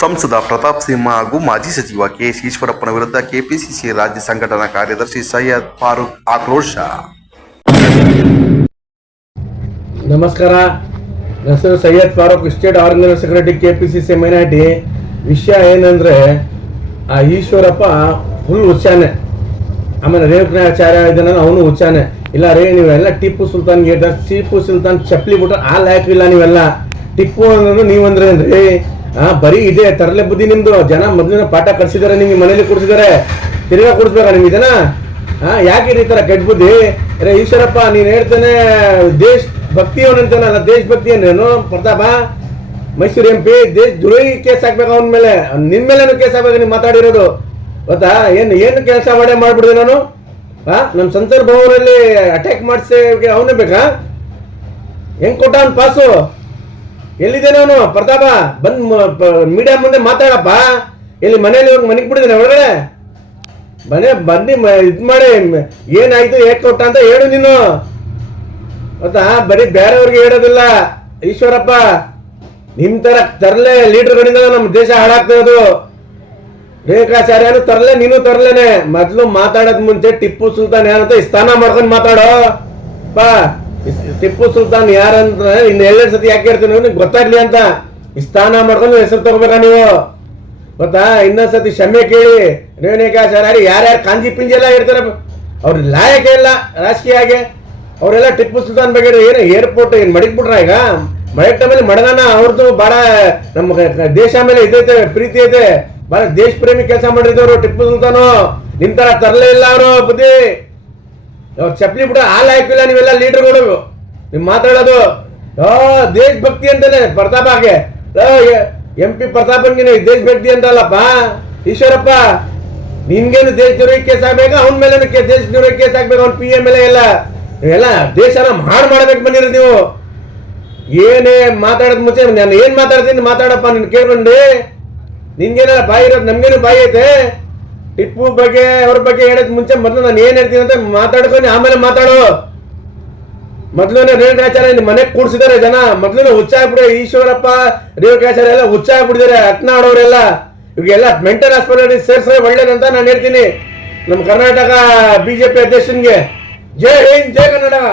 ಸಂಸದ ಪ್ರತಾಪ್ ಸಿಂಹ ಹಾಗೂ ಮಾಜಿ ಸಚಿವ ಕೆ ಎಸ್ ಈಶ್ವರಪ್ಪನ ವಿರುದ್ಧ ಕೆಪಿಸಿಸಿ ರಾಜ್ಯ ಸಂಘಟನಾ ಕಾರ್ಯದರ್ಶಿ ಸೈಯದ್ ಫಾರೂಕ್ ಆಕ್ರೋಶ. ನಮಸ್ಕಾರ. ಹೆಸರು Syed Farooq state organiser secretary K P C C minority. ವಿಷಯ ಏನಂದ್ರೆ, ಆ ಈಶ್ವರಪ್ಪ ಫುಲ್ ಹುಚ್ಚಾನೆ. ಆಮೇಲೆ ರೇವಕನಾಚಾರ್ಯ ಇದನ್ನ ಅವನು ಹುಚ್ಚಾನೆ. ಇಲ್ಲ ರೇ, ನೀವೆಲ್ಲ ಟಿಪ್ಪು ಸುಲ್ತಾನ್ ಗೇಟ್, ಟಿಪ್ಪು ಸುಲ್ತಾನ್ ಚಪ್ಪಲಿ ಬಿಟ್ರೆ ಆ ಲಾಯಕ್ ಇಲ್ಲ ನೀವೆಲ್ಲ. ಟಿಪ್ಪು ಅನ್ನೋದು ನೀವಂದ್ರೇನ್ರಿ? ಆ ಬರೀ ಇದೆ, ತರಲೆ ಬುದ್ಧಿ ನಿಮ್ದು. ಜನ ಮೊದಲಿನ ಪಾಠ ಕಳ್ಸಿದಾರೆ, ನಿಮ್ಗೆ ಮನೇಲಿ ಕೂರಿಸಿದಾರೆ. ತಿರ್ಗಾ ಕೊಡಿಸ್ಬೇಕಾ ನಿಮ್ಗೆ ಇದನ್ನ? ಹಾ, ಯಾಕೆ ಈ ತರ ಕೆಟ್ಟ ಬುದ್ಧಿ? ಅರೇ ಈಶ್ವರಪ್ಪ, ನೀನ್ ಹೇಳ್ತಾನೆ, ದೇಶ ದೇಶ ಭಕ್ತಿ ಅಂದ್ರೇನು ಪ್ರತಾಪ, ಮೈಸೂರು ಎಂ ಪಿ, ದೇಶ ದುರೋಹಿ ಕೇಸ್ ಹಾಕ್ಬೇಕು ಅವನ ಮೇಲೆ. ನಿಮ್ಮ ಮೇಲೇನು ಕೇಸ್ ಹಾಕ್ಬೇಕು ನೀವು ಮಾತಾಡಿರೋದು? ಗೊತ್ತಾ? ಏನು ಏನು ಕೆಲಸ ಮಾಡೇ ಮಾಡ್ಬಿಡಿದೆ ನಾನು? ಹಾ ನಮ್ಮ ಸಂಸರ್ ಭವನಲ್ಲಿ ಅಟ್ಯಾಕ್ ಮಾಡಿಸಿ ಅವನೇ ಬೇಕಾ? ಹೆಂಗ್ ಕೊಟ್ಟ ಪಾಸು? ಎಲ್ಲಿದ್ದೇನೆ ಅವನು ಪ್ರತಾಪ, ಬಂದ್ ಮೀಡಿಯಾ ಮುಂದೆ ಮಾತಾಡಪ್ಪ. ಇಲ್ಲಿ ಮನೇಲಿ ಹೋಗಿ ಮನೆಗೆ ಬಿಡಿದ್ದೇನೆ ಒಳಗಡೆ? ಮನೆ ಬನ್ನಿ ಇದು ಮಾಡಿ. ಏನಾಯ್ತು ಹೇಗ್ ಕೊಟ್ಟ ಅಂತ ಹೇಳು ನೀನು. ಗೊತ್ತಾ ಬರೀ ಬೇರೆಯವ್ರಿಗೆ ಹೇಳೋದಿಲ್ಲ. ಈಶ್ವರಪ್ಪ ನಿಮ್ಮ ತರ ತರಲೆ, ಲೀಡರ್ಗಳಿಂದ ನಮ್ಮ ದೇಶ ಹಾಳಾಗ್ತಿರೋದು ರೇಖಾಚಾರ್ಯನು ತರಲೆ, ನೀನು ತರಲೇನೆ. ಮೊದಲು ಮಾತಾಡೋದ್ ಮುಂಚೆ ಟಿಪ್ಪು ಸುಲ್ತಾನ್ ಏನಂತ ಸ್ಥಾನ ಮಾಡ್ಕೊಂಡು ಮಾತಾಡೋ. ಪಾ ಟಿಪ್ಪು ಸುಲ್ತಾನ್ ಯಾರಂತ ಇನ್ನು ಎರಡೆರಡು ಸತಿ ಯಾಕೆ ಇರ್ತೀನಿ ನಿಮ್ಗೆ ಗೊತ್ತಾಗ್ಲಿ ಅಂತ. ಸ್ಥಾನ ಮಾಡ್ಕೊಂಡು ಹೆಸರು ತಗೋಬೇಕಾ ನೀವು? ಗೊತ್ತಾ? ಇನ್ನೊಂದ್ ಸತಿ ಕ್ಷಮೆ ಕೇಳಿ. ರೇಣುಕಾಚಾರ್ಯ ಯಾರ್ಯಾರು ಕಾಂಜಿ ಪಿಂಜಿ ಎಲ್ಲ ಇರ್ತಾರೆ ಅವ್ರ ಲಾಯಕ ಇಲ್ಲ ರಾಜಕೀಯಾಗೆ ಅವರೆಲ್ಲ ಟಿಪ್ಪು ಸುಲ್ತಾನ್ ಬಗ್ಗೆ ಏನು ಏರ್ಪೋರ್ಟ್ ಏನು ಮಡಗ್ಬಿಟ್ರ ಈಗ? ಮಡಗ್ ಟೈಮಲ್ಲಿ ಮಡಗನ ಅವ್ರದ್ದು ಭಾಳ ನಮ್ಮ ದೇಶ ಮೇಲೆ ಇದೈತೆ ಪ್ರೀತಿ ಐತೆ. ಭಾಳ ದೇಶ ಪ್ರೇಮಿ ಕೆಲಸ ಮಾಡಿದವರು ಟಿಪ್ಪು ಸುಲ್ತಾನು. ನಿಮ್ ತರ ತರಲೇ ಇಲ್ಲ ಅವರು ಬುದ್ಧಿ. ಅವ್ರ ಚಪ್ಪಲಿ ಬಿಡ, ಆ ಇಲ್ಲ ನೀವೆಲ್ಲ ಲೀಡರ್ಗಳು ನೀವು ಮಾತಾಡೋದು ದೇಶಭಕ್ತಿ ಅಂತಾನೆ ಹಾಗೆ ಎಂ ಪಿ ಪ್ರತಾಪನ್ಗೆ ದೇಶ ಭಕ್ತಿ ಅಂತಲ್ಲಪ್ಪ. ಈಶ್ವರಪ್ಪ, ನಿನ್ಗೇನು ದೇಶ ದ್ರೋಹಿ ಕೇಸ್ ಆಗ್ಬೇಕು? ಅವನ ಮೇಲೆ ದೇಶ ದ್ರೋಹಿ ಕೇಸ್ ಆಗ್ಬೇಕು? ಅವ್ನ ಪಿ ಎಂ ಎಲ್ ಎಲ್ಲ. ನೀವೆಲ್ಲ ದೇಶನ ಹಾಳು ಮಾಡ್ಬೇಕು ಬಂದಿರೋದು ನೀವು. ಏನೇ ಮಾತಾಡೋದ್ ಮುಂಚೆ, ನಾನು ಏನು ಮಾತಾಡ್ತೀನಿ ಮಾತಾಡಪ್ಪ, ನಿನ್ ಕೇಳ್ಕೊಂಡು. ನಿನ್ಗೇನಾರ ಬಾಯಿ ಇರೋದು ನಮ್ಗೇನು ಬಾಯಿ ಐತೆ? ಟಿಪ್ಪು ಬಗ್ಗೆ, ಅವ್ರ ಬಗ್ಗೆ ಹೇಳೋದ್ ಮುಂಚೆ ಮೊದಲು ನಾನು ಏನ್ ಹೇಳ್ತೀನಿ ಅಂತ ಮಾತಾಡ್ಕೊಂಡು ಆಮೇಲೆ ಮಾತಾಡು. ಮೊದ್ಲನೇ ರೇಣುಕಾಚಾರ್ಯ ನಿಮ್ ಮನೆಗ್ ಕೂಡ್ಸಿದಾರೆ ಜನ. ಮೊದ್ಲನೇ ಹುಚ್ಚಾಗ್ಬಿಡಿ ಈಶ್ವರಪ್ಪ ರೇಣುಕಾಚಾರ್ಯ ಎಲ್ಲ ಹುಚ್ಚಾಗ್ಬಿಟ್ಟಿದ್ದಾರೆ ಅಟ್ನಾಡೋರೆಲ್ಲ ಇವಾಗೆಲ್ಲ ಮೆಂಟಲ್ ಹಾಸ್ಪಿಟಲ್ ಸೇರ್ಸ್ರೆ ಒಳ್ಳೇದಂತ ನಾನು ಹೇಳ್ತೀನಿ. ನಮ್ಮ ಕರ್ನಾಟಕ ಬಿಜೆಪಿ ಅಧ್ಯಕ್ಷನ್ಗೆ. ಜೈ ಹಿಂದ್, ಜೈ ಕರ್ನಾಟಕ.